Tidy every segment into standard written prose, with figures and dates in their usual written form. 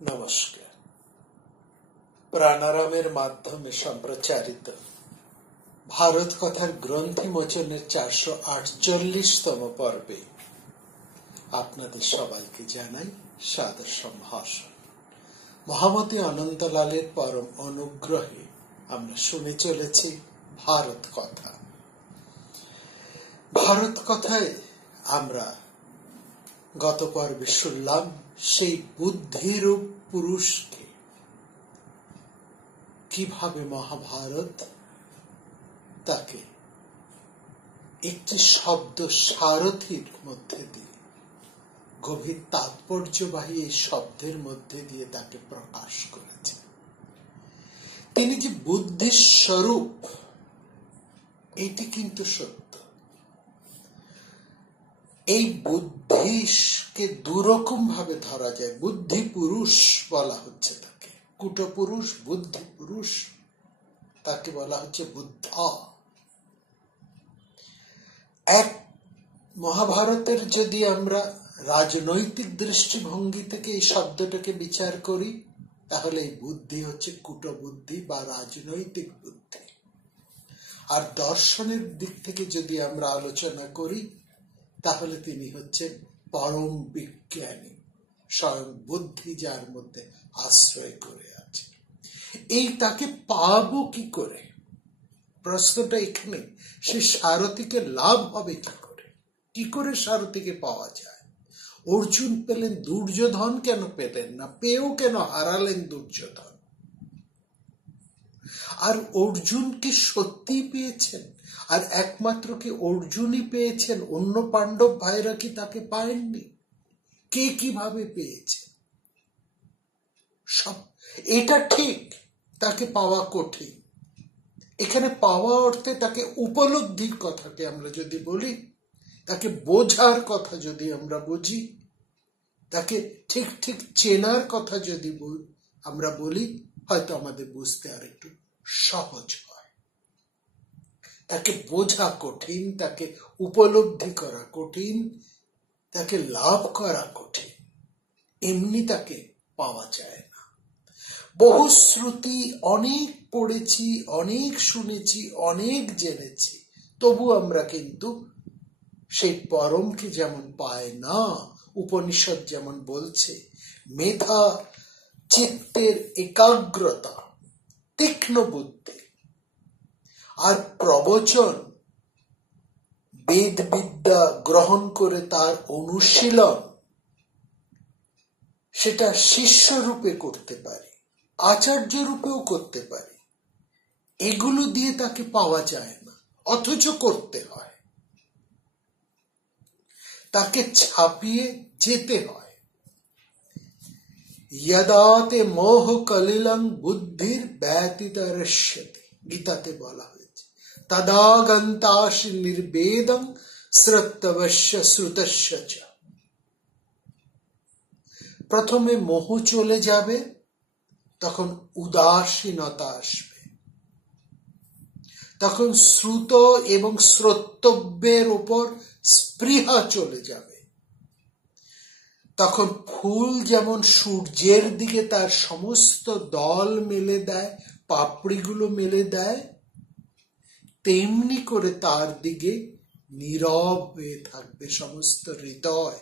নমস্কার। প্রাণারামের মাধ্যমে সম্প্রচারিত ভারত কথার গ্রন্থি মোচনের 448তম পর্বে আপনাদের সবাইকে জানাই সাদর সম্ভাষণ। মহামতি অনন্তলালের পরম অনুগ্রহে আমরা শুনে চলেছি ভারত কথা। ভারত কথায় আমরা গত পর্বে শুনলাম সেই বুদ্ধিরূপ পুরুষকে কিভাবে মহাভারত তাকে একটি শব্দ সারথীর মধ্যে দিয়ে গভীর তাৎপর্যবাহী এই শব্দের মধ্যে দিয়ে তাকে প্রকাশ করেছে। তিনি যে বুদ্ধির স্বরূপ এটি কিন্তু সত্য। এই বুদ্ধিকে দুরকম ভাবে ধরা যায়। বুদ্ধি পুরুষ বলা হচ্ছে তাকে, কুটপুরুষ, বুদ্ধি পুরুষ, তাকে বলা হচ্ছে বুদ্ধা। এক মহাভারতের যদি আমরা রাজনৈতিক দৃষ্টিভঙ্গি থেকে এই শব্দটাকে বিচার করি, তাহলে এই বুদ্ধি হচ্ছে কুটবুদ্ধি বা রাজনৈতিক বুদ্ধি। আর দর্শনের দিক থেকে যদি আমরা আলোচনা করি, তাহলে তিনি হচ্ছেন পরম বিজ্ঞানী, স্বয়ং বুদ্ধি যার মধ্যে আশ্রয় করে আছে। এই তাকে পাবো কি করে? প্রশ্নটা এখানে। সে সারথীকে লাভ হবে কি করে সারথীকে পাওয়া যায়? অর্জুন পেলেন, দুর্যোধন কেন পেলেন না? পেয়েও কেন হারালেন দুর্যোধন? আর অর্জুন কি সত্যি পেয়েছেন? আর একমাত্র কি অর্জুনই পেয়েছেন? অন্য পাণ্ডব ভাইরা কি তাকে পায়ননি? কে কিভাবে পেয়েছে? সব এটা ঠিক, তাকে পাওয়া কঠিন। এখানে পাওয়া অর্থে তাকে উপলব্ধির কথাকে আমরা যদি বলি, তাকে বোঝার কথা যদি আমরা বুঝি, তাকে ঠিক ঠিক চেনার কথা যদি আমরা বলি, হয়তো আমাদের বুঝতে আর একটু সহজ হয়। তাকে বোঝা কঠিন, তাকে উপলব্ধি করা কঠিন, তাকে লাভ করা কঠিন। এমনি তাকে পাওয়া যায় না। বহু শ্রুতি অনেক পড়েছি, অনেক শুনেছি, অনেক জেনেছি, তবু আমরা কিন্তু সেই পরমকে যেমন পায় না। উপনিষদ যেমন বলছে, মেধা, চিত্তের একাগ্রতা, তীক্ষ্ণ বুদ্ধি আর প্রবচন, বেদ বিদ্যা গ্রহণ করে তার অনুশীলন, সেটা শিষ্য রূপে করতে পারি, আচার্য রূপেও করতে পারি। এগুলো দিয়ে তাকে পাওয়া যায় না, অথচ করতে হয়। তাকে ছাপিয়ে যেতে হয়। যদাতে মোহ কলিলং বুদ্ধির ব্যতিতরস্যতি, গীতাতে বলা হয়েছে, তদাগন্তাসি নির্বেদং শ্রুতবশ্য শ্রুতস্য চ। প্রথমে মোহ চলে যাবে, তখন উদাসীনতা আসবে, তখন শ্রুত এবং শ্রোতব্যের উপর স্পৃহা চলে যাবে। তখন ফুল যেমন সূর্যের দিকে তার সমস্ত দল মেলে দেয়, পাপড়িগুলো মেলে দেয়, তেমনি করে তার দিকে নীরব হয়ে থাকবে সমস্ত হৃদয়।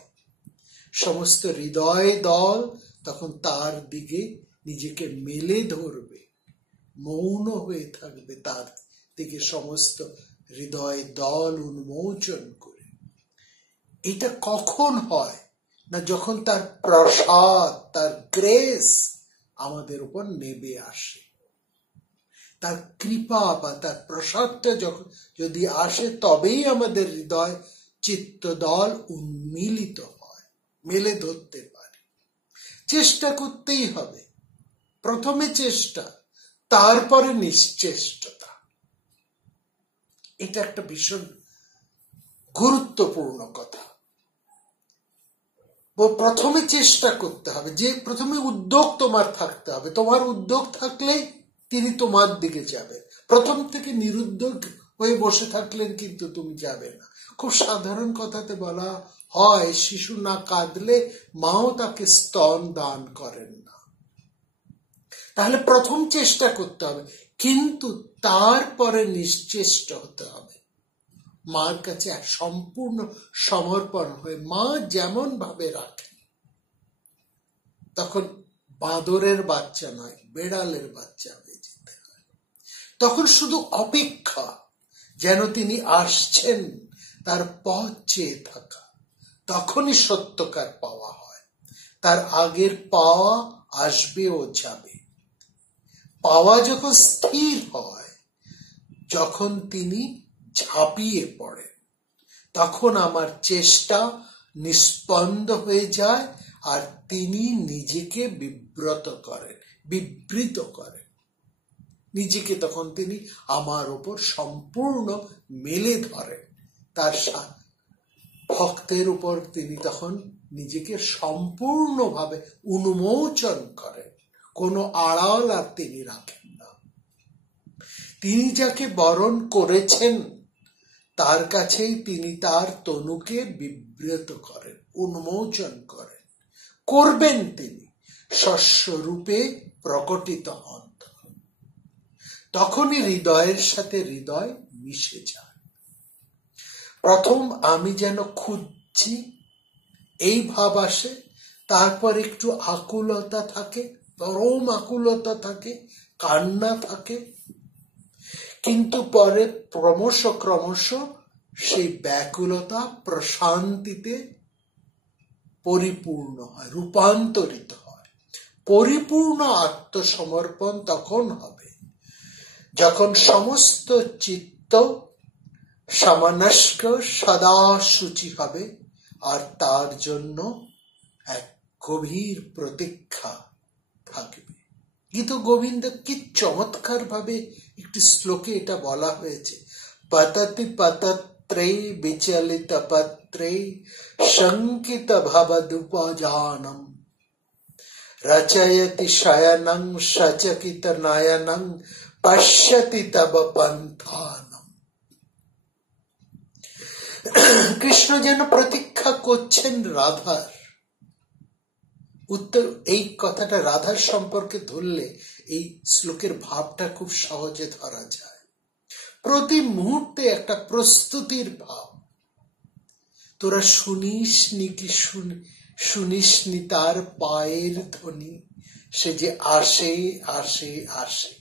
সমস্ত হৃদয় দল তখন তার দিকে নিজেকে মেলে ধরবে, মৌন হয়ে থাকবে তার দিকে সমস্ত হৃদয় দল উন্মোচন করে। এটা কখন হয় না? যখন তার প্রসাদ, তার গ্রেস আমাদের উপর নেমে আসে। তার কৃপা বা তার প্রসাদটা যখন যদি আসে, তবেই আমাদের হৃদয় চিত্ত দল উন্মিলিত হয়, মেলে ধরতে পারে। চেষ্টা করতেই হবে। প্রথমে চেষ্টা, তারপরে নিশ্চেষ্টতা। এটা একটা ভীষণ গুরুত্বপূর্ণ কথা। প্রথমে চেষ্টা করতে হবে, যে প্রথমে উদ্যোগ তোমার থাকতে হবে। তোমার উদ্যোগ থাকলে তিনি তোমার দিকে যাবেন। প্রথম থেকে নিরুদ্যোগ হয়ে বসে থাকলেন কিন্তু তুমি যাবে না। খুব সাধারণ কথাতে বলা হয়, শিশু না কাঁদলে মাও তাকে স্তন দান করেন না। তাহলে প্রথম চেষ্টা করতে হবে, কিন্তু তারপরে নিশ্চেষ্ট হতে হবে, মার কাছে এক সম্পূর্ণ সমর্পণ হয়ে। মা যেমন ভাবে রাখেন, তখন বাঁদরের বাচ্চা নয়, বেড়ালের বাচ্চা হয়ে যেতে হয়। তখন শুধু অপেক্ষা, যেন তিনি আসছেন, তার পথ চেয়ে থাকা, তখনই সত্যকার পাওয়া হয়। তার আগের পাওয়া আসবে ও যাবে। পাওয়া যখন স্থির হয়, যখন তিনি ঝাঁপিয়ে পড়েন, তখন আমার চেষ্টা নিস্পন্দ হয়ে যায়, আর তিনি নিজেকে বিবৃত করেন নিজেকে। তখন তিনি আমার ওপর সম্পূর্ণ মেলে ধরেন, তার ভক্তের উপর তিনি তখন নিজেকে সম্পূর্ণভাবে উন্মোচন করেন, কোনো আড়াল আর তিনি রাখেন না। তিনি যাকে বরণ করেছেন, তার কাছেই তিনি তার তনুকে বিবৃত করেন, উন্মোচন করবেন। তিনি শস্যরূপে প্রকটিত হন, তখনই হৃদয়ের সাথে হৃদয় মিশে যায়। প্রথম আমি যেন খুঁজছি, এই ভাব আসে, তারপর একটু আকুলতা থাকে, পরম আকুলতা থাকে, কান্না থাকে, কিন্তু পরে ক্রমশ সেই ব্যাকুলতা প্রশান্তিতে পরিপূর্ণ হয়, রূপান্তরিত হয়। পরিপূর্ণ আত্মসমর্পণ তখন হবে, যখন সমস্ত চিত্ত সমনস্ক সদা শুচি হবে, আর তার জন্য এক গভীর প্রতীক্ষা থাকবে। গীত গোবিন্দ কি চমৎকার ভাবে একটি শ্লোকে এটা বলা হয়েছে, পততি পতত্রে বিচলিত পত্রে শঙ্কিত ভবদুপজানম রচয়তি শয়নং সচকিত নয়নং পশ্যতি তব পন্থানম। কৃষ্ণ যেন প্রতীক্ষা করছেন রাধার। উত্তর, এই কথাটা রাধার সম্পর্কে ধরলে এই শ্লোকের ভাবটা খুব সহজে ধরা যায়। প্রতি মুহূর্তে একটা প্রস্তুতির ভাব। তোরা শুনিসনি কি শুনিসনি তার পায়ের ধ্বনি, সে যে আসে আসে আসে,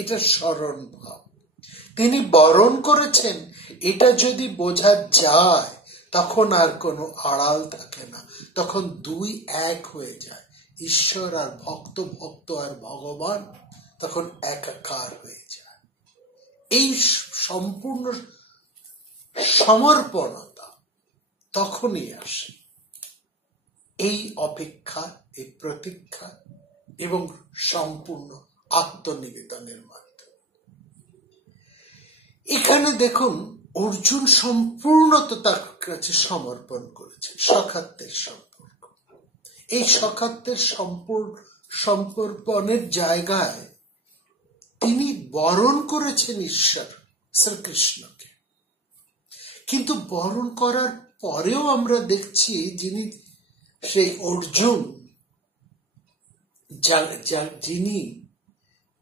এটা স্মরণ ভাব। তিনি বরণ করেছেন, এটা যদি বোঝা যায়, তখন আর কোনো আড়াল থাকে না, তখন দুই এক হয়ে যায়। ঈশ্বর আর ভক্ত, ভক্ত আর ভগবান তখন একাকার হয়ে যায়। এই সম্পূর্ণ সমর্পণতা তখনই আসে, এই অপেক্ষা, এই প্রতীক্ষা এবং সম্পূর্ণ আত্মনিবেদনের মাধ্যমে। এখানে দেখুন, অর্জুন সম্পূর্ণত তার কাছে সমর্পণ করেছেন, সখাত্বের সম্পর্ক। এই সখাত্বের সমর্পণের জায়গায় তিনি বরণ করেছেন ঈশ্বর শ্রীকৃষ্ণকে, কিন্তু বরণ করার পরেও আমরা দেখছি যিনি সেই অর্জুন, যিনি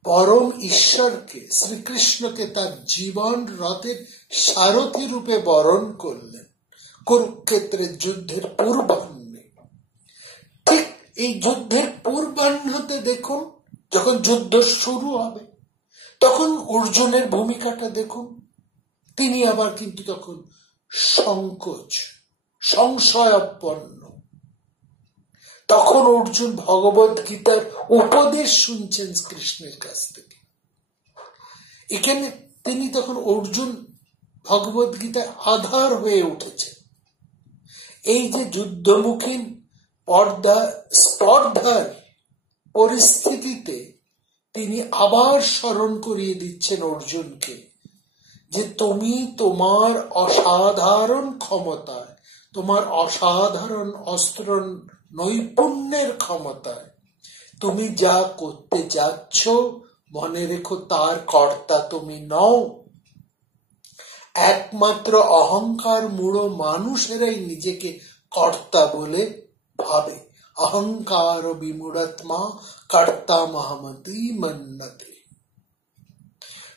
পরম ঈশ্বরকে, শ্রীকৃষ্ণকে তার জীবন রথের সারথী রূপে বরণ করলেন কুরুক্ষেত্রের যুদ্ধের পূর্বাহ্নে। ঠিক এই যুদ্ধের পূর্বাহ্নতে দেখুন, যখন যুদ্ধ শুরু হবে, তখন অর্জুনের ভূমিকাটা দেখুন। তিনি আবার কিন্তু তখন সংশয়াপন্ন। তখন অর্জুন ভগবত গীতার উপদেশ শুনছেন কৃষ্ণের কাছ থেকে। এখানে তিনি তখন অর্জুন ভগবত গীতার আধার হয়ে উঠেছেন। এই যে যুদ্ধমুখী স্পর্ধার পরিস্থিতিতে তিনি আবার স্মরণ করিয়ে দিচ্ছেন অর্জুনকে, যে তুমি তোমার অসাধারণ ক্ষমতায়, তোমার অসাধারণ অস্ত্র নৈপুণ্যের ক্ষমতায় তুমি যা করতে যাচ্ছ, মনে রেখো তার কর্তা তুমি নও। একমাত্র অহংকার মূঢ় মানুষেরাই নিজেকে কর্তা বলে ভাবে, অহংকার বিমূঢ়াত্মা কর্তা মহামতি মন্নতে।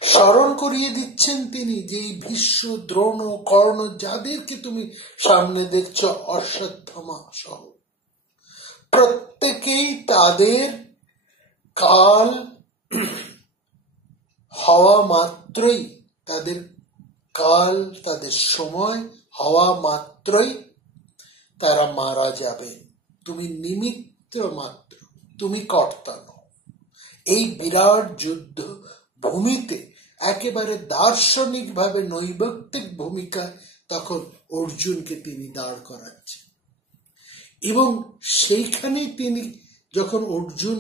স্মরণ করিয়ে দিচ্ছেন তিনি যে ভীষ্ম, দ্রোণ, কর্ণ যাদেরকে তুমি সামনে দেখছ অশ্বত্থামা সহ, প্রত্যেকেই তাদের কাল হওয়া মাত্রই, তাদের কাল, তাদের সময় হওয়া মাত্রই তারা মারা যাবে। তুমি নিমিত্ত মাত্র, তুমি কর্তা নও। এই বিরাট যুদ্ধ ভূমিতে একেবারে দার্শনিক ভাবে নৈর্ব্যক্তিক ভূমিকায় তখন অর্জুনকে তিনি দাঁড় করাচ্ছেন। এবং সেইখানেই তিনি যখন অর্জুন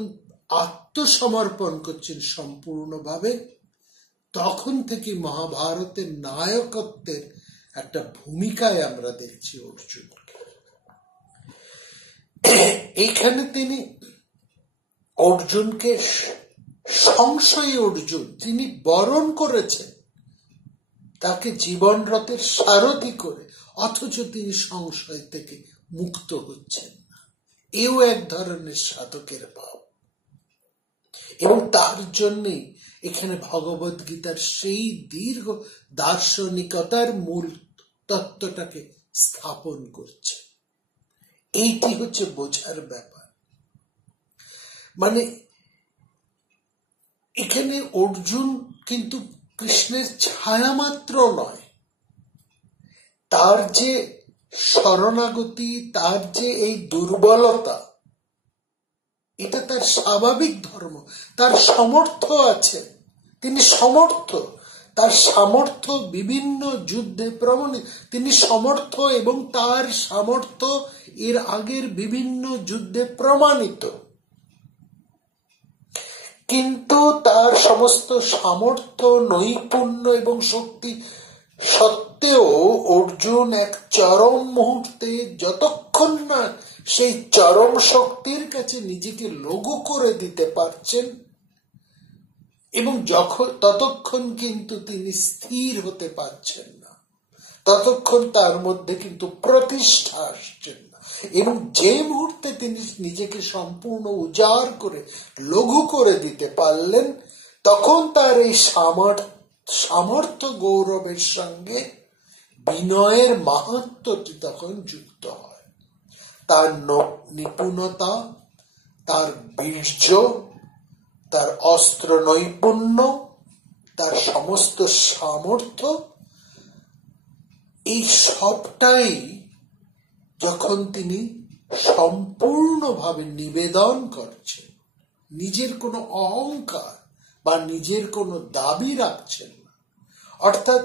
আত্মসমর্পণ করছেন সম্পূর্ণভাবে, তখন থেকে মহাভারতের নায়কত্বের একটা ভূমিকায় আমরা দেখছি অর্জুনকে। এইখানে তিনি অর্জুনকে সংশয়ী অর্জুন তিনি বরণ করেছেন তাকে জীবন রথের সারথি করে, অথচ তিনি সংশয় থেকে মুক্ত হচ্ছেন না। এও এক ধরনের সাধকের ভাব। এবং তার জন্যই এখানে ভগবদ গীতার সেই দীর্ঘ দার্শনিকতার মূল তত্ত্বটাকে স্থাপন করছে। এইটি হচ্ছে বোঝার ব্যাপার। মানে এখানে অর্জুন কিন্তু কৃষ্ণের ছায়া মাত্র নয়, তার যে শরণাগতি, তার যে এই দুর্বলতা, এটা তার স্বাভাবিক ধর্ম। তার সামর্থ্য আছে, তিনি সমর্থ, তার সামর্থ্য বিভিন্ন যুদ্ধে প্রমাণিত। তিনি সমর্থ এবং তার সামর্থ্য এর আগের বিভিন্ন যুদ্ধে প্রমাণিত। কিন্তু তার সমস্ত সামর্থ্য, নৈপুণ্য এবং শক্তি সত্ত্বেও অর্জুন এক চরম মুহূর্তে যতক্ষণ না সেই চরম শক্তির কাছে নিজেকে লঘু করে দিতে পারছেন, এবং ততক্ষণ কিন্তু তিনি স্থির হতে পারছেন না, ততক্ষণ তার মধ্যে কিন্তু প্রতিষ্ঠা আসছেন না। এবং যে মুহূর্তে তিনি নিজেকে সম্পূর্ণ উজাড় করে লঘু করে দিতে পারলেন, তখন তার এই সামর্থ্য গৌরবের সঙ্গে বিনয়ের মাহাত্ম্যটি তখন যুক্ত হয়। তার নিপুণতা, তার বীর্য, তার অস্ত্র নৈপুণ্য, তার সমস্ত সামর্থ্য, এই সবটাই যখন তিনি সম্পূর্ণভাবে নিবেদন করছেন, নিজের কোনো অহংকার বা নিজের কোনো দাবি রাখছেন না। অর্থাৎ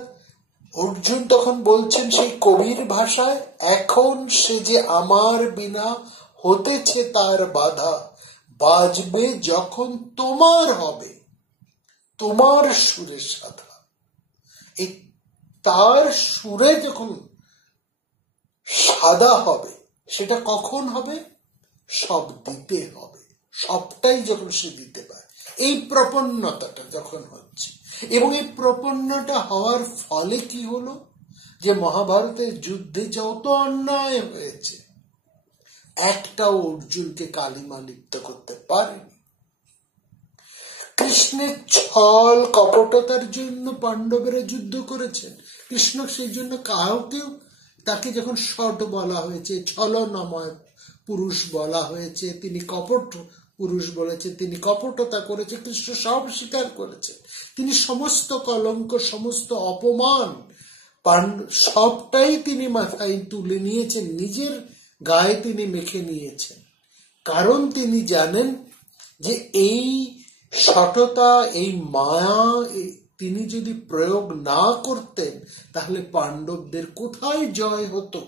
অর্জুন তখন বলছেন সেই কবির ভাষায়, এখন সে যে আমার বিনা হতেছে তার বাধা, বাজবে যখন তোমার হবে তোমার সুরে সাধা। এই তার সুরে যখন সাদা হবে, সেটা কখন হবে? সব দিতে হবে, সবটাই যখন সে দিতে পারে। এই প্রপন্নতাটা যখন হচ্ছে, এবং এই প্রপন্নটা হওয়ার ফলে কি হলো, যে মহাভারতের যুদ্ধে যত অন্যায় হয়েছে একটাও অর্জুনকে কালিমা লিপ্ত করতে পারেনি। কৃষ্ণের ছল কপটতার জন্য পাণ্ডবেরা যুদ্ধ করেছেন, কৃষ্ণ সেই জন্য কাউকেও, তাকে যখন ষট বলা হয়েছে, ছলনাময় পুরুষ বলা হয়েছে, তিনি কপট পুরুষ বলেছে, তিনি কপটতা করেছে, কৃষ্ণ সব স্বীকার করেছে। তিনি সমস্ত কলঙ্ক, সমস্ত অপমান সবটাই তিনি মাথায় তুলে নিয়েছেন, নিজের গায়ে তিনি মেখে নিয়েছেন। কারণ তিনি জানেন যে এই সততা, এই মায়া তিনি যদি প্রয়োগ না করতেন, তাহলে পাণ্ডবদের কোথায় জয় হতো,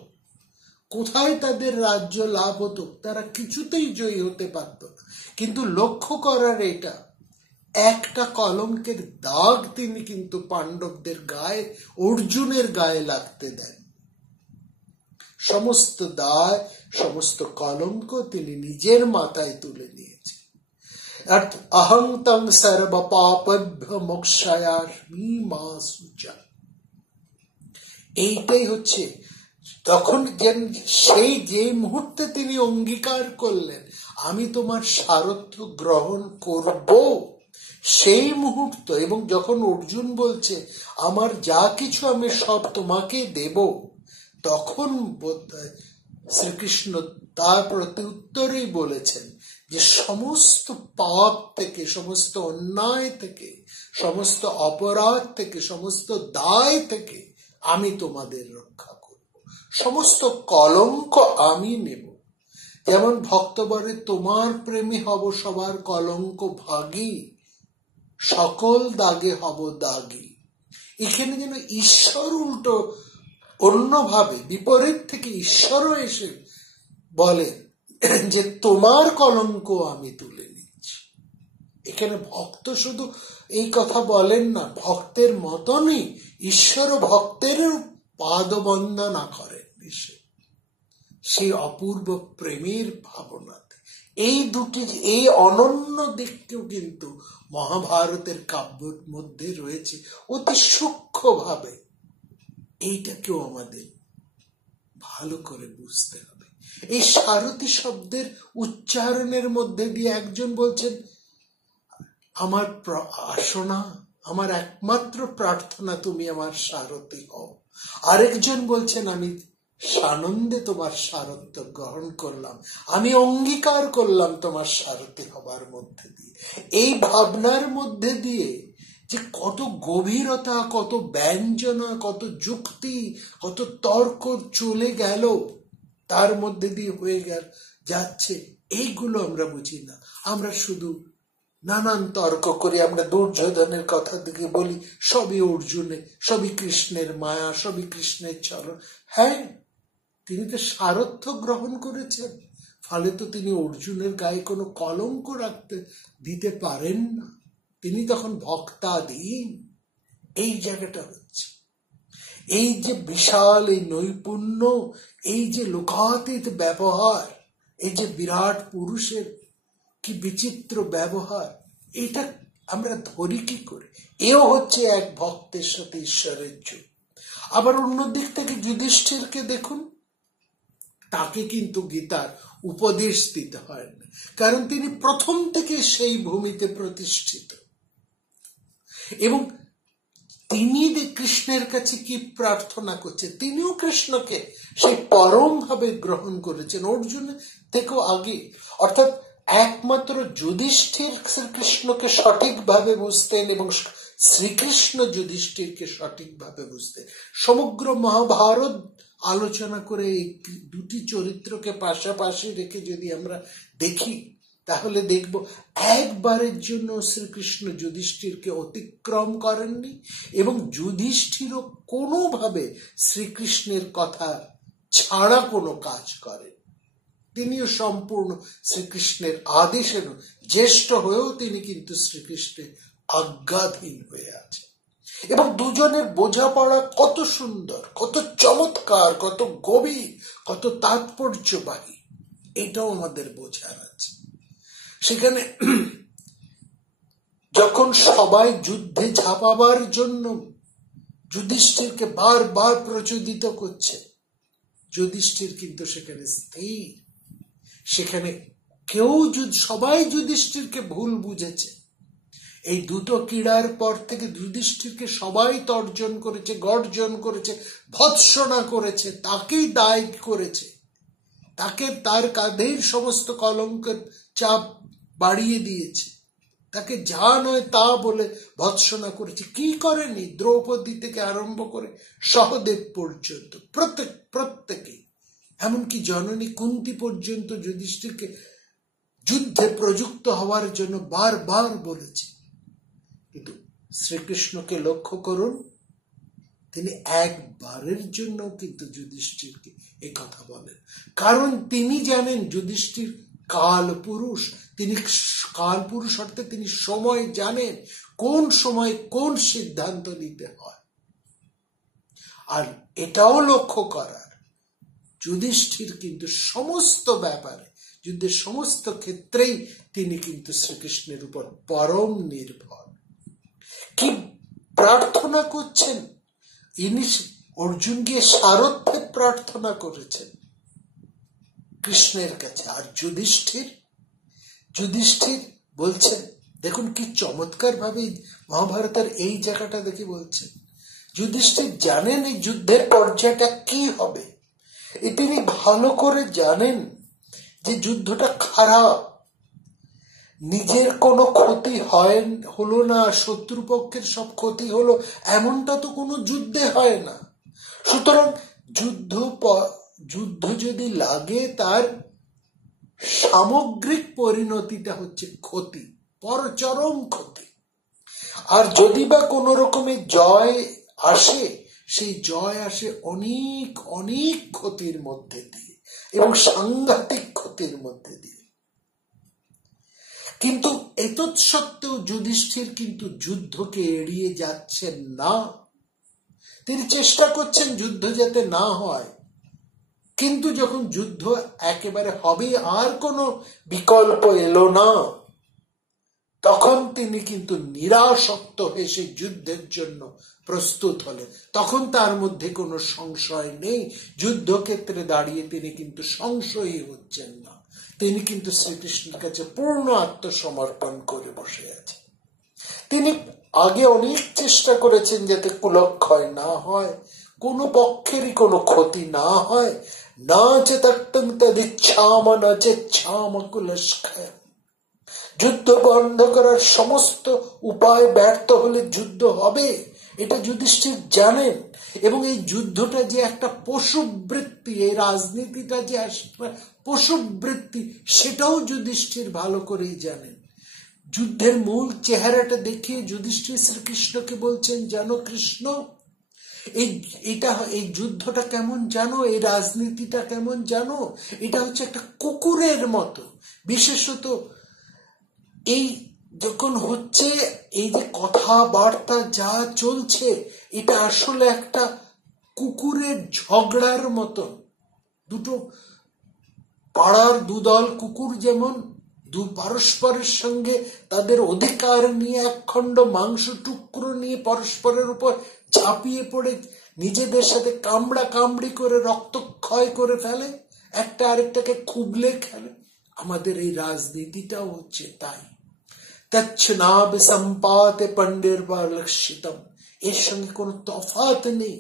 কোথায় তাদের রাজ্য লাভ হতো? তারা কিছুতেই জয়ী হতে পারত না। কিন্তু লক্ষ্য করার এটা, একটা কলঙ্কের দাগ তিনি কিন্তু পাণ্ডবদের গায়ে, অর্জুনের গায়ে লাগতে দেন। সমস্ত দায়, সমস্ত কলঙ্ক তিনি নিজের মাথায় তুলে নিয়েছেন। অহং তং সর্ব পাপভ্য মোক্ষয়াস্মি মা শুচা। এইটাই হচ্ছে তখন সেই যে মুহূর্তে তিনি অঙ্গীকার করলেন আমি তোমার সারথ্য গ্রহণ করব, সেই মুহূর্ত, এবং যখন অর্জুন বলছে আমার যা কিছু আমি সব তোমাকে দেব, তখন বোধহয় শ্রীকৃষ্ণ তার প্রতি উত্তরেই বলেছেন যে সমস্ত পাপ থেকে, সমস্ত অন্যায় থেকে, সমস্ত অপরাধ থেকে, সমস্ত দায় থেকে আমি তোমাদের রক্ষা করব, সমস্ত কলঙ্ক আমি নেব। যেমন ভক্ত বলে তোমার প্রেমী হব সবার কলঙ্ক ভাগী, সকল দাগে হব দাগী। এখানে যেন ঈশ্বর উল্টো অন্যভাবে বিপরীত থেকে ঈশ্বরও এসে বলে যে তোমার কলঙ্ক আমি তুলে নিচ্ছি। এখানে ভক্ত শুধু এই কথা বলেন না, ভক্তের মতনই ঈশ্বর ভক্তের পাদবন্দনা করেন সেই অপূর্ব প্রেমের ভাবনাতে। এই দুটি, এই অনন্য দিকটিও কিন্তু মহাভারতের কাব্যের মধ্যে রয়েছে অতি সূক্ষ্মভাবে। এইটাকেও আমাদের ভালো করে বুঝতে হবে। এই সারথি শব্দের উচ্চারণের মধ্যে দিয়ে একজন বলছেন আমার আসনা, আমার একমাত্র প্রার্থনা তুমি আমার সারথি হও। আরেকজন বলছেন আমি সানন্দে তোমার সারথ্য গ্রহণ করলাম, আমি অঙ্গীকার করলাম তোমার সারথি হবার মধ্যে দিয়ে। এই ভাবনার মধ্যে দিয়ে যে কত গভীরতা, কত ব্যঞ্জনা, কত যুক্তি, কত তর্ক চলে গেল, তার মধ্যে দিয়ে হয়ে যাচ্ছে, এইগুলো আমরা বুঝি না। আমরা শুধু নানান তর্ক করি। আমরা দুর্যোধনের কথা দিকে বলি সবই অর্জুনের, সবই কৃষ্ণের মায়া, সবই কৃষ্ণের চলন। হ্যাঁ, তিনি তো সারথ্য গ্রহণ করেছেন, ফলে তো তিনি অর্জুনের গায়ে কোনো কলঙ্ক দিতে পারেন না। তিনি তখন ভক্তাধীন। এই জায়গাটা হচ্ছে, এই যে বিশাল এই নৈপুণ্য, এই যে লোকাতীত ব্যবহার, এই যে বিরাট পুরুষের কি বিচিত্র ব্যবহার, এটা আমরা ধরি কি করে? এও হচ্ছে এক ভক্তের সাথে ঈশ্বরের যোগ। আবার অন্য দিক থেকে যুধিষ্ঠিরকে দেখুন, তাকে কিন্তু গীতার উপদেশ দিতে হয় না, কারণ তিনি প্রথম থেকে সেই ভূমিতে প্রতিষ্ঠিত। এবং তিনি কৃষ্ণের কাছে কি প্রার্থনা করছেন, তিনিও কৃষ্ণকে সেই পরম ভাবে গ্রহণ করেছেন অর্জুনের থেকেও আগে। অর্থাৎ একমাত্র যুধিষ্ঠির শ্রীকৃষ্ণকে সঠিকভাবে বুঝতেন এবং শ্রীকৃষ্ণ যুধিষ্ঠিরকে সঠিকভাবে বুঝতেন। সমগ্র মহাভারত আলোচনা করে এই দুটি চরিত্রকে পাশাপাশি রেখে যদি আমরা দেখি, তাহলে দেখব একবারের জন্য শ্রীকৃষ্ণ যুধিষ্ঠিরকে অতিক্রম করেননি, এবং যুধিষ্ঠিরও কোনোভাবে শ্রীকৃষ্ণের কথা ছাড়া কোনো কাজ করেন। তিনিও সম্পূর্ণ শ্রীকৃষ্ণের আদেশের জ্যেষ্ঠ হয়েও তিনি কিন্তু শ্রীকৃষ্ণের আজ্ঞাধীন হয়ে আছেন। এবং দুজনের বোঝাপড়া কত সুন্দর, কত চমৎকার, কত গভীর, কত তাৎপর্যবাহী, এটাও আমাদের বোঝার আছে। সেখানে যখন সবাই যুদ্ধে ঝাঁপাবার জন্য যুধিষ্ঠিরকে বারবার প্রচোদিত করছে, যুধিষ্ঠির কিন্তু সেখানে স্থির। সেখানে সবাই যুধিষ্ঠিরকে ভুল বুঝেছে। এই দুটো ক্রীড়ার পর থেকে যুধিষ্ঠিরকে সবাই তর্জন করেছে, গর্জন করেছে, ভৎসনা করেছে, তাকেই দায়ী করেছে, তাকে তার কাঁধের সমস্ত কলঙ্কের চাপ বাড়িয়ে দিয়েছে, তাকে যা নয় তা বলে ভৎসনা করেছে। কি করেনি? দ্রৌপদী থেকে আরম্ভ করে সহদেব পর্যন্ত প্রত্যেকে, এমনকি জননী কুন্তী পর্যন্ত যুধিষ্ঠিরকে যুদ্ধে প্রযুক্ত হওয়ার জন্য বারবার বলেছে। কিন্তু শ্রীকৃষ্ণকে লক্ষ্য করুন, তিনি একবারের জন্য কিন্তু যুধিষ্ঠিরকে এই কথা বলেন, কারণ তিনি জানেন যুধিষ্ঠির কাল পুরুষ। তিনি কাল পুরুষ অর্থে তিনি সময় জানেন, কোন সময় কোন সিদ্ধান্ত নিতে হয়। আর এটাও লক্ষ্য করার, যুধিষ্ঠির কিন্তু সমস্ত ব্যাপারে, যুদ্ধের সমস্ত ক্ষেত্রেই তিনি কিন্তু শ্রীকৃষ্ণের উপর পরম নির্ভর। কি প্রার্থনা করছেন, ইনি অর্জুন গিয়ে সারথ্যে প্রার্থনা করেছেন কৃষ্ণের কাছে। আর যুধিষ্ঠির বলছেন, দেখুন কি চমৎকার ভাবে মহাভারতের এই জায়গাটা দেখে বলছেন, যুধিষ্ঠির জানেন এই যুদ্ধের পর্যায়টা কি হবে। তিনি ভালো করে জানেন যে যুদ্ধটা খারাপ, নিজের কোনো ক্ষতি হলো না, শত্রুপক্ষের সব ক্ষতি হলো, এমনটা তো কোনো যুদ্ধে হয় না। সুতরাং যুদ্ধ যদি লাগে তার সামগ্রিক পরিণতিটা হচ্ছে ক্ষতি, চরম ক্ষতি। আর যদি বা কোন রকমের জয় আসে, সেই জয় আসে অনেক অনেক ক্ষতির মধ্যে দিয়ে এবং সাংঘাতিক ক্ষতির মধ্যে দিয়ে। কিন্তু এতৎসত্ত্বেও যুধিষ্ঠির কিন্তু যুদ্ধকে এড়িয়ে যাচ্ছেন না। তিনি চেষ্টা করছেন যুদ্ধ যাতে না হয়, কিন্তু যখন যুদ্ধ একেবারে হবে, আর কোনো বিকল্প এলো না, তখন তিনি কিন্তু নিরাসক্ত হয়ে সেই যুদ্ধের জন্য প্রস্তুত হলেন। তখন তার মধ্যে কোনো সংশয় নেই, যুদ্ধক্ষেত্রে দাঁড়িয়ে তিনি কিন্তু সংশয়ী হচ্ছেন না, তিনি কিন্তু শ্রীকৃষ্ণের কাছে পূর্ণ আত্মসমর্পণ করে বসে আছেন। তিনি আগে অনেক চেষ্টা করেছেন যাতে কুলক্ষয় না হয়, কোনো পক্ষেরই কোনো ক্ষতি না হয়। না চেতক্তং তদিচ্ছাম না চেচ্ছাম কুলস্ক্ষয়। যুদ্ধ বন্ধ করার সমস্ত উপায় ব্যর্থ হলে যুদ্ধ হবে, এটা যুধিষ্ঠির জানেন। এবং এই যুদ্ধটা যে একটা পশুবৃত্তি, এই রাজনীতিটা যে একটা পশুবৃত্তি, সেটাও যুধিষ্ঠির ভালো করেই জানেন। যুদ্ধের মূল চেহারাটা দেখিয়ে যুধিষ্ঠির শ্রীকৃষ্ণকে বলছেন, জানো কৃষ্ণ, এই যুদ্ধটা কেমন জানো, এই রাজনীতিটা কেমন জানো, এটা হচ্ছে একটা কুকুরের মতো। বিশেষত এই যখন হচ্ছে, এই যে কথাবার্তা যা চলছে, এটা আসলে একটা কুকুরের ঝগড়ার মতন। দুটো পাড়ার দুদল কুকুর যেমন পরস্পরের সঙ্গে তাদের অধিকার নিয়ে, একখণ্ড মাংস টুকরো নিয়ে পরস্পরের উপর ঝাঁপিয়ে পড়ে নিজেদের সাথে কামড়া কামড়ি করে রক্তক্ষয় করে ফেলে, একটা আরেকটাকে খুবলে খেলে, আমাদের এই রাজনীতিটাও হচ্ছে তাই। তচ্ছনাব সম্পাতে পণ্ডির লক্ষিতম, এর সঙ্গে কোনো তফাৎ নেই।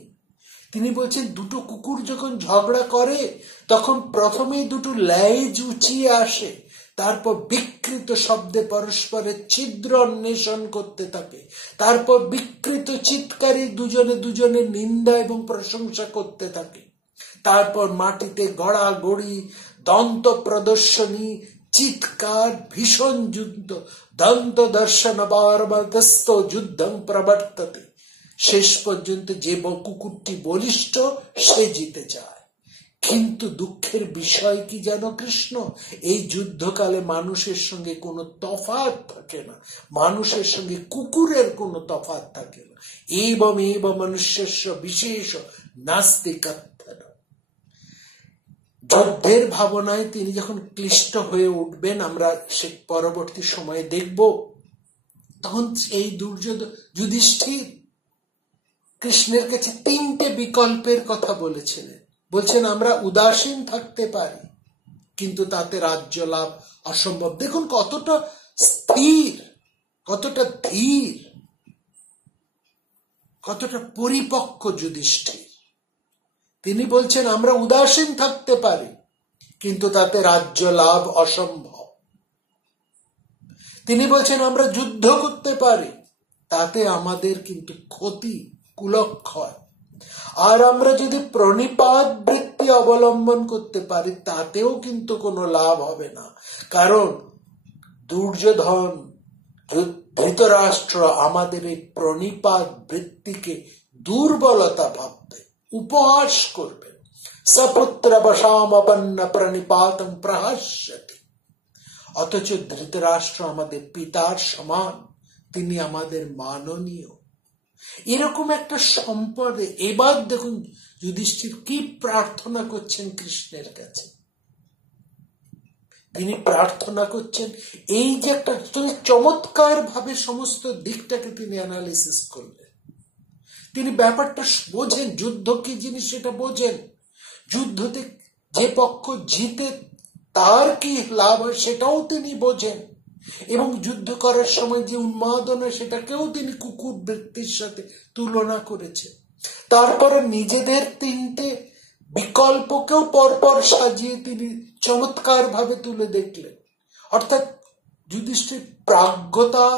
তিনি বলছেন, দুটো কুকুর যখন ঝগড়া করে তখন প্রথমেই দুটো লেজ উঁচিয়ে আসে, তারপর বিকৃত শব্দে পরস্পরের ছিদ্র অন্বেষণ করতে থাকে, তারপর বিকৃত চিৎকারে দুজনে নিন্দা এবং প্রশংসা করতে থাকে, তারপর মাটিতে গড়াগড়ি, দন্ত প্রদর্শনী, চিৎকার, ভীষণ যুদ্ধ, দন্ত দর্শন বারবাদস্ত যুদ্ধং প্রবর্ততে। শেষ পর্যন্ত যে কুকুরটি বলিষ্ঠ সে জিতে যায়। কিন্তু দুঃখের বিষয় কি জানো কৃষ্ণ, এই যুদ্ধকালে মানুষের সঙ্গে কোনো তফাৎ থাকে না, মানুষের সঙ্গে কুকুরের কোনো তফাৎ থাকে না। এবং মনুষ্যস্য বিশেষ নাস্তি কথ্যন। যুদ্ধের ভাবনায় তিনি যখন ক্লিষ্ট হয়ে উঠবেন, আমরা সে পরবর্তী সময়ে দেখব, তখন এই যুধিষ্ঠির কৃষ্ণের কাছে তিনটে বিকল্পের কথা বলেছিলেন। বলছেন, আমরা উদাসীন থাকতে পারি, কিন্তু তাতে রাজ্য লাভ অসম্ভব। দেখুন কতটা স্থির, কতটা ধীর, কতটা পরিপক্ক যুধিষ্ঠির। তিনি বলছেন, আমরা উদাসীন থাকতে পারি, কিন্তু তাতে রাজ্য লাভ অসম্ভব। তিনি বলছেন, আমরা যুদ্ধ করতে পারি, তাতে আমাদের কিন্তু ক্ষতি, কুলক্ষয়। আর আমরা যদি প্রণিপাত বৃত্তি অবলম্বন করতে পারি, তাতেও কিন্তু কোনো লাভ হবে না। কারণ দুর্যোধন, ধৃতরাষ্ট্র আমাদের এই প্রণিপাত বৃত্তিকে দুর্বলতা ভাববে, উপহাস করবে। সপুত্র বশামপন্ন প্রণিপাতং প্রহাস্যতি। অথচ ধৃতরাষ্ট্র আমাদের পিতার সমান, তিনি আমাদের মাননীয়। এরকম একটা সম্পদে এবার দেখুন যুধিষ্ঠির কি প্রার্থনা করছেন কৃষ্ণের কাছে। তিনি প্রার্থনা করছেন, এই যে একটা চমৎকার ভাবে সমস্ত দিকটাকে তিনি অ্যানালিসিস করলেন। তিনি ব্যাপারটা বোঝেন, যুদ্ধ কি জিনিস সেটা বোঝেন, যুদ্ধতে যে পক্ষ জিতে তার কি লাভ হয় সেটাও তিনি বোঝেন, এবং যুদ্ধ করার সময় যে উন্মাদনা সেটাকেও তিনি কুকুর বৃত্তির সাথে তুলনা করেছেন। তারপরে নিজেদের তিনটে বিকল্পকেও পরপর সাজিয়ে তিনি চমৎকার ভাবে তুলে দেখলেন। অর্থাৎ যুধিষ্ঠির প্রাজ্ঞতা,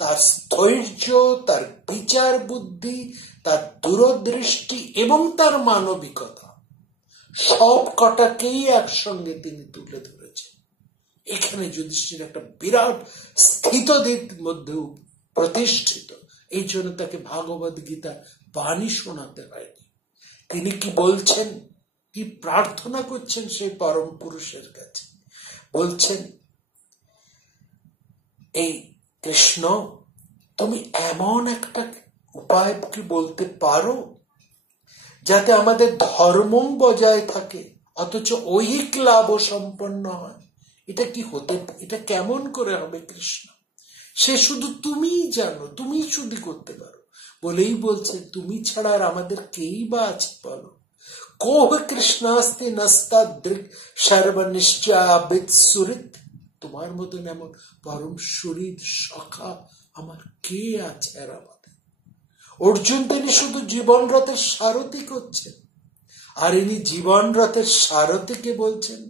তার স্থৈর্য, তার বিচার বুদ্ধি, তার দূরদৃষ্টি এবং তার মানবিকতা সব কটাকেই একসঙ্গে তিনি তুলে ধরেছেন। এখানে যুধিষ্ঠির একটা বিরাট স্থিতদের মধ্যেও প্রতিষ্ঠিত। এই জন্য তাকে ভাগবত গীতা বাণী শোনাতে হয়নি। তিনি কি বলছেন, কি প্রার্থনা করছেন সেই পরম পুরুষের কাছে? বলছেন, এই কৃষ্ণ, তুমি এমন একটা উপায় কি বলতে পারো যাতে আমাদের ধর্ম বজায় থাকে অথচ ঐহিক লাভ সম্পন্ন হয়? এটা কি হতে, এটা কেমন করে হবে কৃষ্ণ? সে শুধু তুমিই জানো, তুমি শুধু করতে পারো। বলেই বলছে, তুমি ছাড়া আর আমাদের কেই বা আছে বলো? কোহ কৃষ্ণাস্তি নস্তা দৃক সর্বনিশ্চয়াবিদ সুরিত। তোমার মতন এমন পরম শরীর সখা আমার কে আছে আর আমাদের? অর্জুন তিনি শুধু জীবন রথের সারথি করছেন, আর ইনি জীবন রথের সারথিকে বলছেন,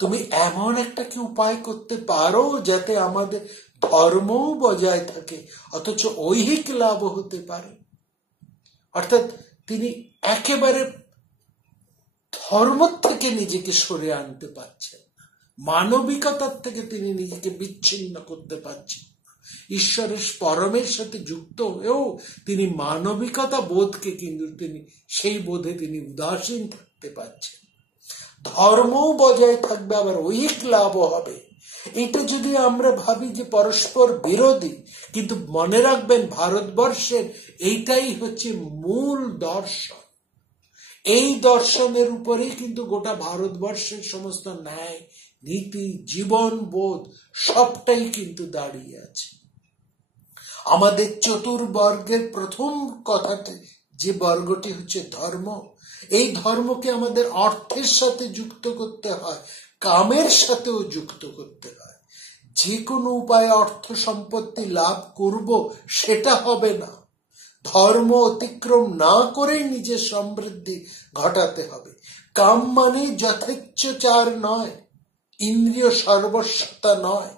তুমি এমন একটা কি উপায় করতে পারো যাতে আমাদের ধর্মও বজায় থাকে অথচ ঐহিক লাভ হতে পারে? অর্থাৎ তিনি একেবারে ধর্ম থেকে নিজেকে সরে আনতে পারছেন না, মানবিকতার থেকে তিনি নিজেকে বিচ্ছিন্ন করতে পারছেন না। ঈশ্বরের পরমের সাথে যুক্ত হয়েও তিনি মানবিকতা বোধকে কিন্তু তিনি সেই বোধে তিনি উদাসীন থাকতে পারছেন। ধর্মও বজায় থাকবে, আবার ঐহিক লাভও হবে। এটা যদি আমরা ভাবি যে পরস্পর বিরোধী, কিন্তু মনে রাখবেন ভারতবর্ষের এইটাই হচ্ছে মূল দর্শন। এই দর্শনের উপরেই কিন্তু গোটা ভারতবর্ষের সমস্ত ন্যায় নীতি, জীবন বোধ সবটাই কিন্তু দাঁড়িয়ে আছে। আমাদের চতুর্বর্গের প্রথম কথাটি, যে বর্গটি হচ্ছে ধর্ম, এই ধর্মকে আমাদের অর্থের সাথে যুক্ত করতে হয়, কামের সাথেও যুক্ত করতে হয়। যে কোনো উপায়ে অর্থ সম্পত্তি লাভ করব সেটা হবে না। ধর্ম অতিক্রম না করেই নিজের সমৃদ্ধি ঘটাতে হবে। কাম মানে যথেচ্ছাচার নয়, ইন্দ্রিয় সর্বস্বতা নয়,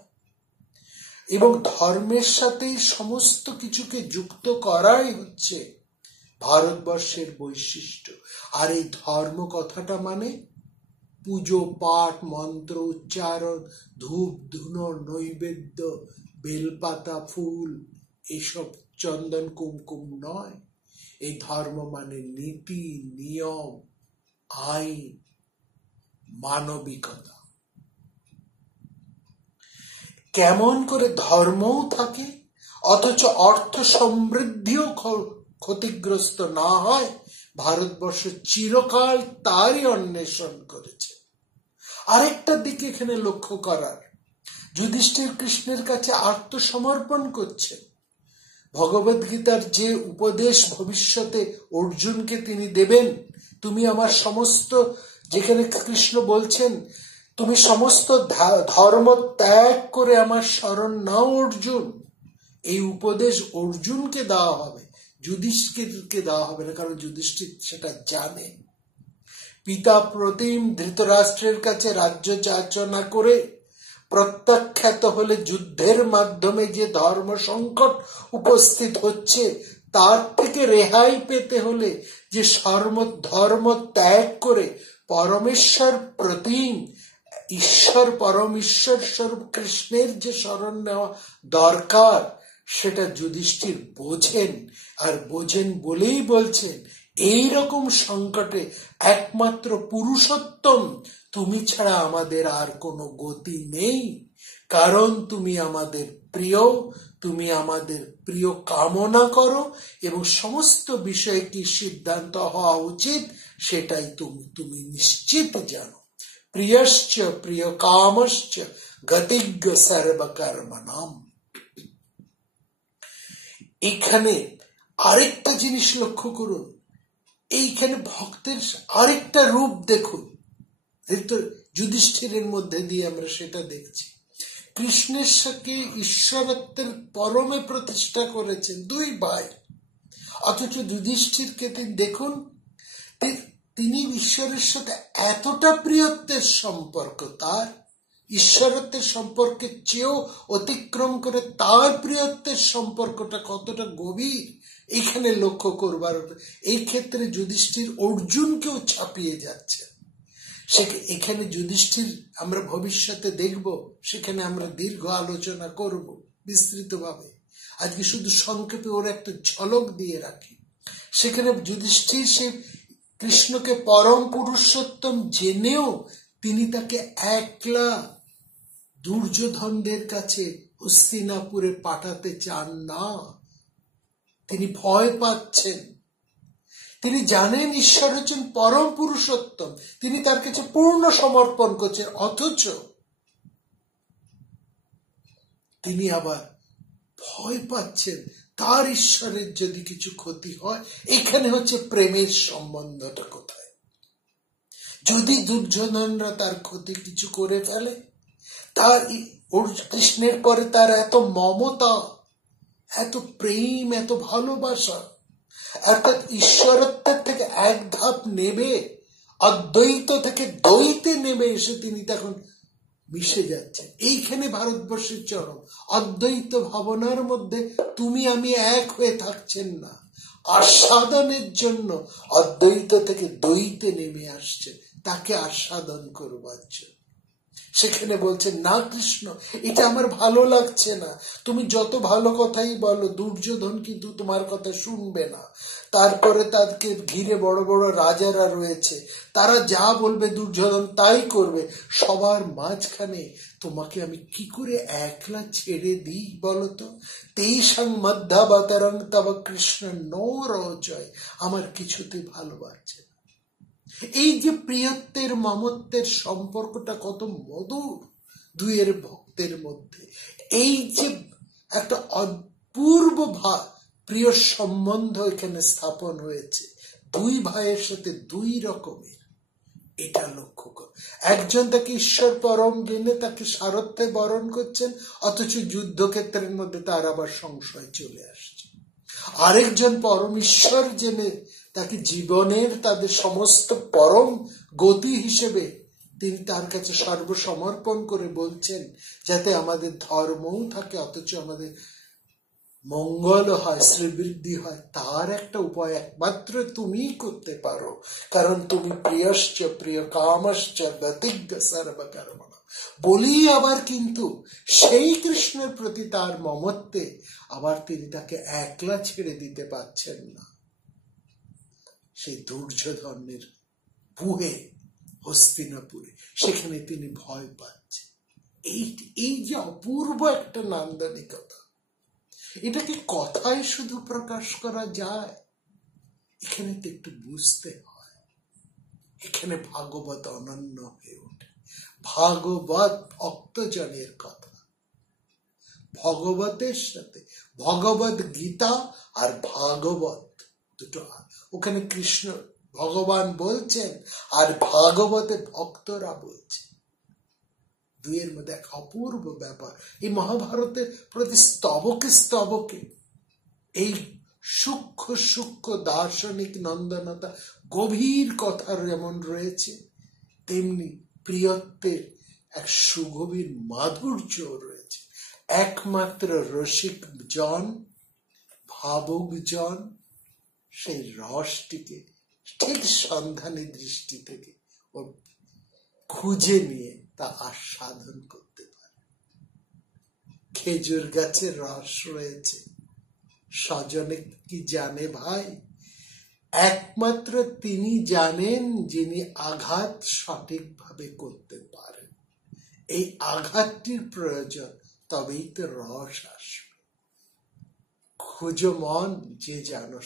এবং ধর্মের সাথেই সমস্ত কিছুকে যুক্ত করাই হচ্ছে ভারতবর্ষের বৈশিষ্ট্য। আর এই ধর্ম কথাটা মানে পুজো পাঠ, মন্ত্র উচ্চারণ, ধূপ ধুনো, নৈবেদ্য, বেলপাতা, ফুল, এসব চন্দন কুমকুম নয়। এই ধর্ম মানে নীতি, নিয়ম, আইন, মানবিকতা। কেমন করে ধর্মও থাকে অথচ অর্থ সমৃদ্ধিও ক্ষতিগ্রস্ত না হয়, ভারতবর্ষ চিরকাল তারই অন্বেষণ করেছে। আরেকটা দিকে এখানে লক্ষ্য করার, যুধিষ্ঠির কৃষ্ণের কাছে আত্মসমর্পণ করছে। ভগবত গীতার যে উপদেশ ভবিষ্যতে অর্জুনকে তিনি দেবেন, তুমি আমার সমস্ত, যেখানে কৃষ্ণ বলছেন তুমি সমস্ত ধর্ম ত্যাগ করে আমার শরণ নাও অর্জুন, এই উপদেশ অর্জুনকে দেওয়া হবে, যুধিষ্ঠিরকে দেওয়া হবে না, কারণ যুধিষ্ঠির সেটা জানে। পিতা প্রতিম ধৃতরাষ্ট্রের কাছে রাজ্য যাচনা করে প্রত্যাখ্যাত হলে যুদ্ধের মাধ্যমে যে ধর্ম সংকট উপস্থিত হচ্ছে, তার থেকে রেহাই পেতে হলে যে ধর্ম ত্যাগ করে পরমেশ্বর প্রতিম ঈশ্বর, পরম ঈশ্বর স্বরূপ কৃষ্ণের যে শরণ নেওয়া দরকার, সেটা যুধিষ্ঠির বোঝেন। আর বোঝেন বলেই বলছেন, এই রকম সংকটে একমাত্র পুরুষোত্তম তুমি ছাড়া আমাদের আর কোনো গতি নেই, কারণ তুমি আমাদের প্রিয়, তুমি আমাদের প্রিয় কামনা করো, এবং সমস্ত বিষয়ে কি সিদ্ধান্ত হওয়া উচিত সেটাই তুমি নিশ্চিত জানো। প্রিয়শ্চ প্রিয় কামশ্চ গতিজ্ঞ সর্বকর্মণাম। এখানে আরেকটা জিনিস লক্ষ্য করুন, এইখানে ভক্তের আরেকটা রূপ দেখুন, যুধিষ্ঠিরের মধ্যে দিয়ে আমরা সেটা দেখছি। কৃষ্ণের সাথে ঈশ্বরত্বের পরমে প্রতিষ্ঠা করেছেন দুই ভাই, অথচ যুধিষ্ঠিরকে দেখুন, তিনি ঈশ্বরের সাথে এতটা প্রিয়ত্বের সম্পর্ক, তার ঈশ্বরত্বের সম্পর্কের চেয়েও অতিক্রম করে তার প্রিয়ত্বের সম্পর্কটা কতটা গভীর এখানে লক্ষ্য করবার। এই ক্ষেত্রে যুধিষ্ঠির অর্জুনকেও ছাপিয়ে যাচ্ছে। এখানে যুধিষ্ঠির আমরা ভবিষ্যতে দেখব, সেখানে আমরা দীর্ঘ আলোচনা করব বিস্তৃতভাবে। আজকে শুধু সংক্ষেপে ওর একটা ঝলক দিয়ে রাখি। সেখানে যুধিষ্ঠির সে কৃষ্ণকে পরম পুরুষোত্তম জেনেও তিনি তাকে একলা দুর্যোধনদের কাছে হস্তিনাপুরে পাঠাতে চান না। তিনি ভয় পাচ্ছেন, তিনি জানেন ঈশ্বর হচ্ছেন পরম পুরুষোত্তম, তিনি তার কাছে পূর্ণ সমর্পণ করছেন, অথচ তিনি আবার ভয় পাচ্ছেন তার ঈশ্বরের যদি কিছু ক্ষতি হয়। এখানে হচ্ছে প্রেমের সম্বন্ধটা কোথায়। যদি দুর্যোধনরা তার ক্ষতি কিছু করে ফেলে, তার কৃষ্ণের পরে তার এত মমতা, এত প্রেম, এত ভালোবাসা, অর্থাৎ ঈশ্বরত্বের থেকে এক ধাপ নেবে, অদ্বৈত থেকে দ্বৈতে নেমে এসে তিনি তখন মিশে যাচ্ছেন। এইখানে ভারতবর্ষের চরম অদ্বৈত ভাবনার মধ্যে তুমি আমি এক হয়ে থাকছেন না, আস্বাদনের জন্য অদ্বৈত থেকে দ্বৈতে নেমে আসছে, তাকে আস্বাদন করবার জন্য। সেখানে বলছেন, না কৃষ্ণ, এটা আমার ভালো লাগছে না, তুমি যত ভালো কথাই বলো, দুর্যোধন কিন্তু তোমার কথা শুনবে না। তারপরে তাদেরকে ঘিরে বড় বড় রাজারা রয়েছে, তারা যা বলবে দুর্যোধন তাই করবে। সবার মাঝখানে তোমাকে আমি কি করে একলা ছেড়ে দিই বলতো? তেষাং মধ্যাবতারং তব কৃষ্ণ নো রচয়, আমার কিছুতে ভালো লাগছে না। এই যে প্রিয়ত্বের মমত্বের সম্পর্কটা কত মধুর দুইয়ের ভক্তের মধ্যে, এই যে একটা অপূর্ব প্রিয় সম্বন্ধ এখানে স্থাপন হয়েছে দুই ভাইয়ের সাথে দুই রকমের, এটা লক্ষ্য কর। একজন তাকে ঈশ্বর পরম জেনে তাকে সারথ্যে বরণ করছেন, অথচ যুদ্ধক্ষেত্রের মধ্যে তার আবার সংশয় চলে আসছে। আরেকজন পরম ঈশ্বর জেনে তাকে জীবনের তাদের সমস্ত পরম গতি হিসেবে তিনি তার কাছে সর্বসমর্পণ করে বলছেন, যাতে আমাদের ধর্মও থাকে অথচ আমাদের মঙ্গল হয়, শ্রীবৃদ্ধি হয়। তার একটা উপায় একমাত্র তুমিই করতে পারো, কারণ তুমি প্রিয়শ্চ প্রিয় কামশ্চ ব্যতিজ্ঞ সর্বকর্মণ বলি। আবার কিন্তু সেই কৃষ্ণের প্রতি তার মমত্বে আবার তিনি তাকে একলা ছেড়ে দিতে পারছেন না। সেই দুর্যোধনের বুহে হস্তিনাপুরে, সেখানে তিনি ভয় পাচ্ছেন। এই যে অপূর্ব একটা নান্দনিকতা, এটাকে কথায় শুধু প্রকাশ করা যায়? এখানে তো একটু বুঝতে হয়। এখানে ভাগবত অনন্য হয়ে ওঠে। ভাগবত ভক্তজনের কথা, ভগবতের সাথে ভগবত গীতা আর ভাগবত দুটো, ওখানে কৃষ্ণ ভগবান বলছেন আর ভাগবতে ভক্তরা বলছেন, দুইয়ের মধ্যে এক অপূর্ব ব্যাপার। এই মহাভারতের প্রতি স্তবকে স্তবকে এই সূক্ষ্ম সূক্ষ্ম দার্শনিক নন্দনতা, গভীর কথা যেমন রয়েছে, তেমনি প্রিয়ত্বের এক সুগভীর মাধুর্য রয়েছে। একমাত্র রসিক জন, ভাবুক জন সেই রসটিকে ঠিক সন্ধানী দৃষ্টি থেকে ও খুঁজে নিয়ে তা আস্বাদন করতে পারে। খেজুর গাছের রস রয়েছে, স্বজনে কি জানে ভাই? একমাত্র তিনি জানেন যিনি আঘাত সঠিকভাবে করতে পারেন। এই আঘাতটির প্রয়োজন, তবেই তো রস আসবে। খুঁজো মন যে জানো